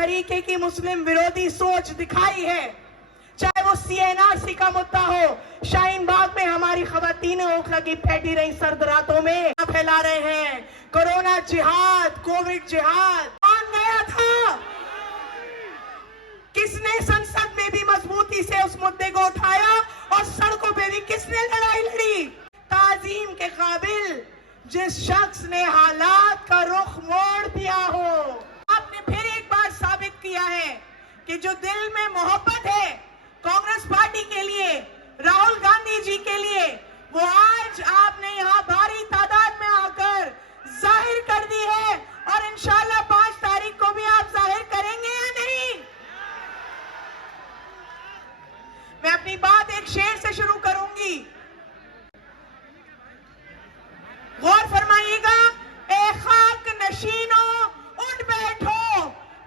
तरीके की मुस्लिम विरोधी सोच दिखाई है, चाहे वो CNRC का मुद्दा हो, शाहीन बाग में हमारी खवातीन ओखला की बैठी रही सर्द रातों में फैला रहे हैं कोरोना जिहाद, कोविड जिहाद। कौन गया था? किसने संसद में भी मजबूती से उस मुद्दे को उठाया और सड़कों पे भी किसने लड़ाई लड़ी? ताजीम के काबिल जिस शख्स ने हालात का रुख मोड़ दिया हो। आपने फिर एक बार साबित किया है कि जो दिल में मोहब्बत है कांग्रेस पार्टी के लिए, राहुल गांधी जी के लिए, वो आज आपने यहाँ भारी तादाद में आकर जाहिर कर दी है और इंशाल्लाह 5 तारीख को भी आप जाहिर करेंगे या नहीं? मैं अपनी बात एक शेर से शुरू करूंगी, गौर फरमाइएगा। ए खाक नशीनो उठ बैठो,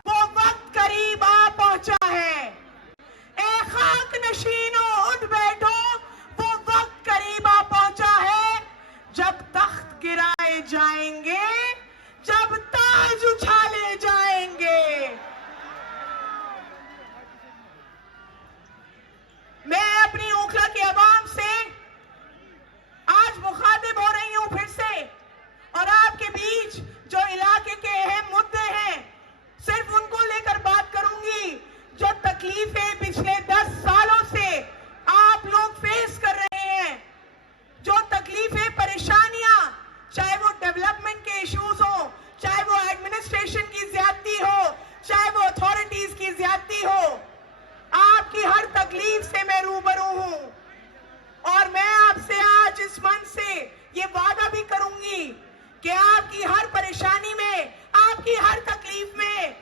वो वक्त करीब आ पहुंचा है। ए खाक नशीनो उठ बैठो, वो वक्त करीब आ पहुंचा है। जब तख्त गिराए जाएंगे, जब ताज उछाले जाएंगे। मैं अपनी ओखला के अवाम से आज मुखातिब हो रही हूं फिर से, और आपके बीच जो इलाके के अहम मुद्दे हैं सिर्फ उनको लेकर बात करूंगी। जो तकलीफें पिछले 10 सालों से आप लोग फेस कर रहे हैं, जो तकलीफें, परेशानियां, चाहे वो डेवलपमेंट के इश्यूज हो, चाहे वो एडमिनिस्ट्रेशन की ज्यादती हो, चाहे वो अथॉरिटीज की ज्यादती हो, आपकी हर तकलीफ से मैं रूबरू हूं। और मैं आपसे आज इस मंच से ये वादा भी करूंगी कि आपकी हर परेशानी में, आपकी हर तकलीफ में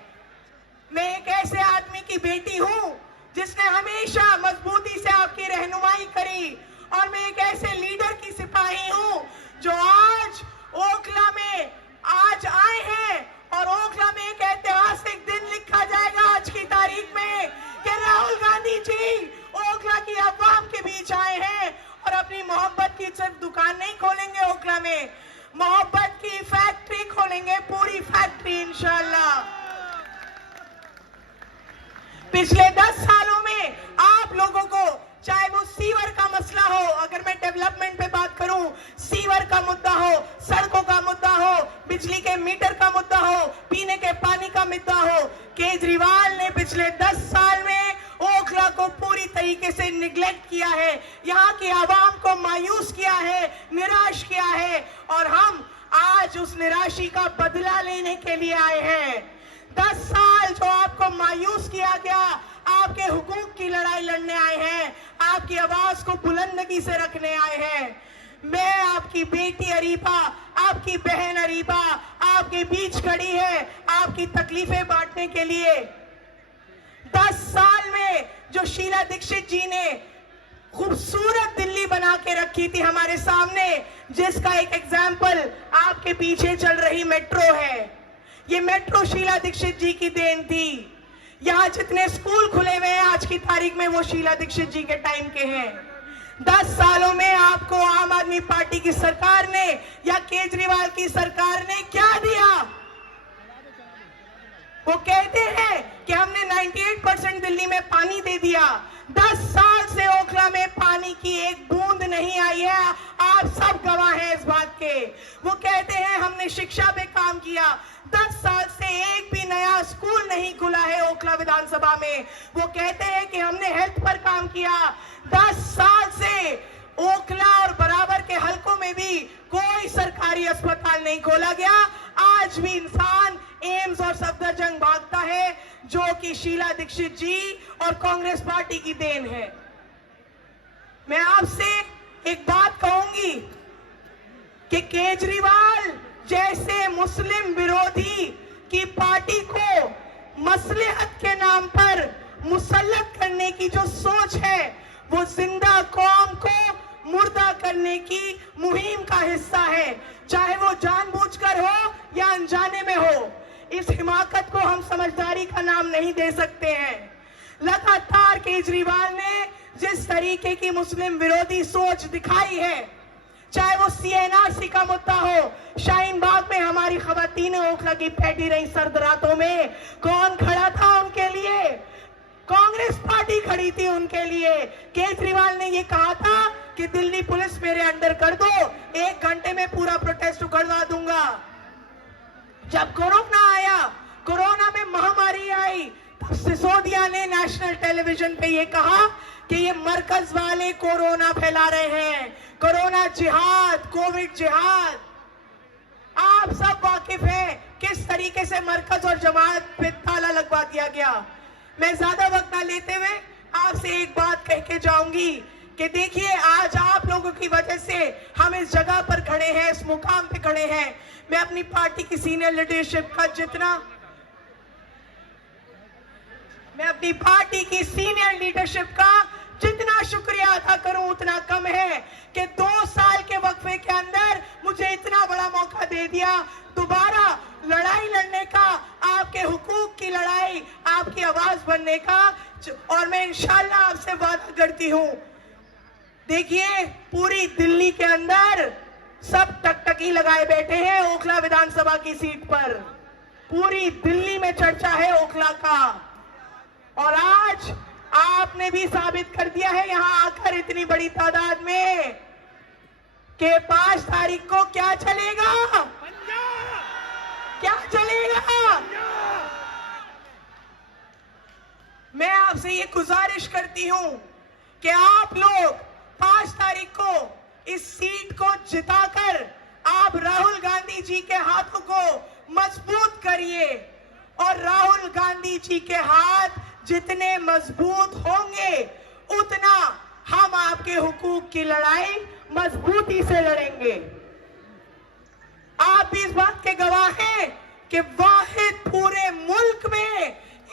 मैं एक ऐसे आदमी की बेटी हूं जिसने हमेशा मजबूती से आपकी रहनुमाई करी, और मैं एक ऐसे लीडर की सिपाही हूं जो आज ओखला में आज आए हैं और ओखला में एक ऐतिहासिक दिन लिखा जाएगा आज की तारीख में कि राहुल गांधी जी ओखला की अवाम के बीच आए हैं और अपनी मोहब्बत की सिर्फ दुकान नहीं खोलेंगे ओखला में, मोहब्बत की फैक्ट्री खोलेंगे, पूरी फैक्ट्री इंशाल्लाह। पिछले 10 सालों में आप लोगों को, चाहे वो सीवर का मसला हो, अगर मैं डेवलपमेंट पे बात करूं, सीवर का मुद्दा हो, सड़कों का मुद्दा हो, बिजली के मीटर का मुद्दा हो, पीने के पानी का मुद्दा हो, केजरीवाल ने पिछले 10 साल में ओखला को पूरी तरीके से निगलेक्ट किया है, यहाँ की आवाम को मायूस किया है, निराश किया है, और हम आज उस निराशी का बदला लेने के लिए आए हैं। 10 साल जो आपको मायूस किया गया, आपके हुकूक की लड़ाई लड़ने आए हैं, आपकी आवाज को बुलंदगी से रखने आए हैं। मैं आपकी बेटी अरीबा, आपकी बहन अरीबा आपके बीच खड़ी है आपकी तकलीफें बांटने के लिए। 10 साल में जो शीला दीक्षित जी ने खूबसूरत दिल्ली बना के रखी थी हमारे सामने, जिसका एक एग्जाम्पल आपके पीछे चल रही मेट्रो है, ये मेट्रो शीला दीक्षित जी की देन थी। यहाँ जितने स्कूल खुले हुए हैं आज की तारीख में वो शीला दीक्षित जी के टाइम के हैं। 10 सालों में आपको आम आदमी पार्टी की सरकार ने या केजरीवाल की सरकार ने क्या दिया? वो कहते हैं कि हमने 98% दिल्ली में पानी दे दिया। 10 साल से ओखला में पानी की एक बूंद नहीं आई है, आप सब गवाह हैं इस बात के। वो कहते हैं हमने शिक्षा पे काम किया, 10 साल से एक भी नया स्कूल नहीं खुला है ओखला विधानसभा में। वो कहते हैं कि हमने हेल्थ पर काम किया, 10 साल से ओखला और बराबर के हलकों में भी कोई सरकारी अस्पताल नहीं खोला गया। आज भी इंसान एम्स और सफदरजंग भागता है, जो कि शीला दीक्षित जी और कांग्रेस पार्टी की देन है। मैं आपसे एक बात कहूंगी कि केजरीवाल जैसे मुस्लिम विरोधी की पार्टी को मसलहत के नाम पर मुसल्लत करने की जो सोच है, वो जिंदा कौम को मुर्दा करने की मुहिम का हिस्सा है, चाहे वो जानबूझकर हो या अनजाने में हो। इस हिमाकत को हम समझदारी का नाम नहीं दे सकते हैं। लगातार केजरीवाल ने जिस तरीके की मुस्लिम विरोधी सोच दिखाई है, चाहे वो CNRC का मुद्दा हो, शाहीन बाग में हमारी खवातीन ओखला की पैटी रही सर्द रातों में, कौन खड़ा था उनके लिए? कांग्रेस पार्टी खड़ी थी उनके लिए। केजरीवाल ने ये कहा था कि दिल्ली पुलिस मेरे अंडर कर दो, 1 घंटे में पूरा प्रोटेस्ट करवा दूंगा। जब कोरोना आया, कोरोना में महामारी आई, तब सिसोदिया ने नेशनल टेलीविजन पे ये कहा कि ये मरकज वाले कोरोना फैला रहे हैं, कोरोना जिहाद, कोविड जिहाद। आप सब वाकिफ हैं किस तरीके से मरकज और जमात पे ताला लगवा दिया गया। मैं ज्यादा वक्त ना लेते हुए आपसे एक बात कह के जाऊंगी कि देखिए, आज आप लोगों की वजह से हम इस जगह पर खड़े हैं, इस मुकाम पे खड़े हैं। मैं अपनी पार्टी की सीनियर लीडरशिप का जितना शुक्रिया अदा करूं उतना कम है कि 2 साल के वक्फे के अंदर मुझे इतना बड़ा मौका दे दिया दोबारा लड़ाई लड़ने का, आपके हुकूक की लड़ाई, आपकी आवाज बनने का। और मैं इंशाल्लाह आपसे वादा करती हूं, देखिए पूरी दिल्ली के अंदर सब टकटकी लगाए बैठे हैं ओखला विधानसभा की सीट पर। पूरी दिल्ली में चर्चा है ओखला का, और आज आपने भी साबित कर दिया है यहां आकर इतनी बड़ी तादाद में कि 5 तारीख को क्या चलेगा, क्या चलेगा। मैं आपसे ये गुजारिश करती हूं कि आप लोग 5 तारीख को इस सीट को जिताकर आप राहुल गांधी जी के हाथों को मजबूत करिए, और राहुल गांधी जी के हाथ जितने मजबूत होंगे उतना हम आपके हुकूक की लड़ाई मजबूती से लड़ेंगे। आप भी इस बात के गवाह हैं कि वाहिद पूरे मुल्क में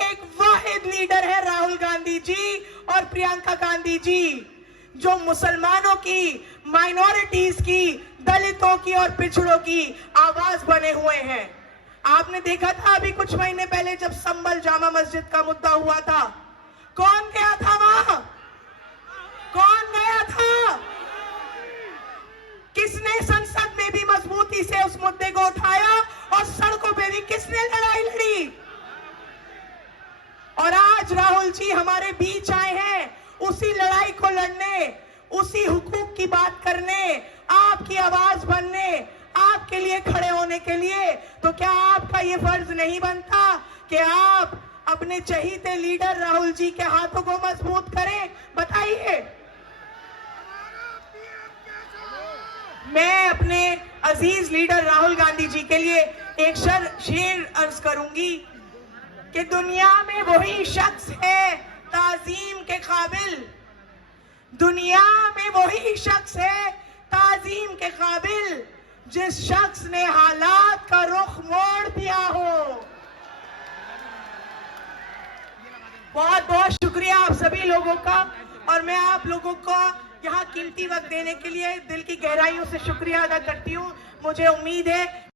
एक वाहिद लीडर है राहुल गांधी जी और प्रियंका गांधी जी, जो मुसलमानों की, माइनॉरिटीज की, दलितों की और पिछड़ों की आवाज बने हुए हैं। आपने देखा था अभी कुछ महीने पहले जब संभल जामा मस्जिद का मुद्दा हुआ था, कौन गया था वहां? कौन गया था? किसने संसद में भी मजबूती से उस मुद्दे को उठाया, और सड़कों पे भी किसने लड़ाई लड़ी? और आज राहुल जी हमारे बीच आए हैं उसी लड़ाई को लड़ने, उसी हुकूक की बात करने, आपकी आवाज बनने, आपके लिए खड़े होने के लिए। तो क्या आपका ये फर्ज नहीं बनता कि आप अपने चहीते लीडर राहुल जी के हाथों को मजबूत करें? बताइए। मैं अपने अजीज लीडर राहुल गांधी जी के लिए एक शेर अर्ज करूंगी कि दुनिया में वही शख्स है ताजीम के काबिल, दुनिया में वही शख्स है ताजीम के काबिल जिस शख्स ने हालात का रुख मोड़ दिया हो। बहुत बहुत शुक्रिया आप सभी लोगों का, और मैं आप लोगों को यहाँ कीमती वक्त देने के लिए दिल की गहराइयों से शुक्रिया अदा करती हूँ। मुझे उम्मीद है